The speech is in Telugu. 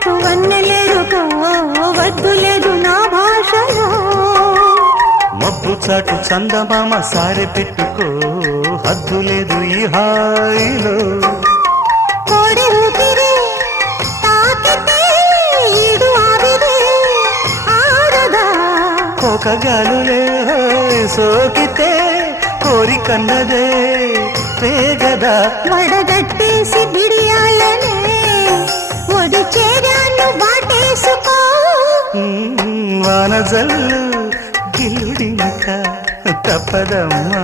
చాటు వన్నెలేరుకో వద్దు లేదు నా భాషలో మబ్బు చాటు చందమామ సారె పెట్టుకో హద్దు లేదు ఈ హాయిలో కోడి ఊపిరి తాకితే ఈడు ఆవిరే ఆడదా కోకగాలులే సోకితే కోరికన్నదే పేగదా వడగట్టేసి బిడియాలనే ఒడి చేరాను బాటేసుకో వానజల్లు గిల్లుడినక తప్పదమ్మా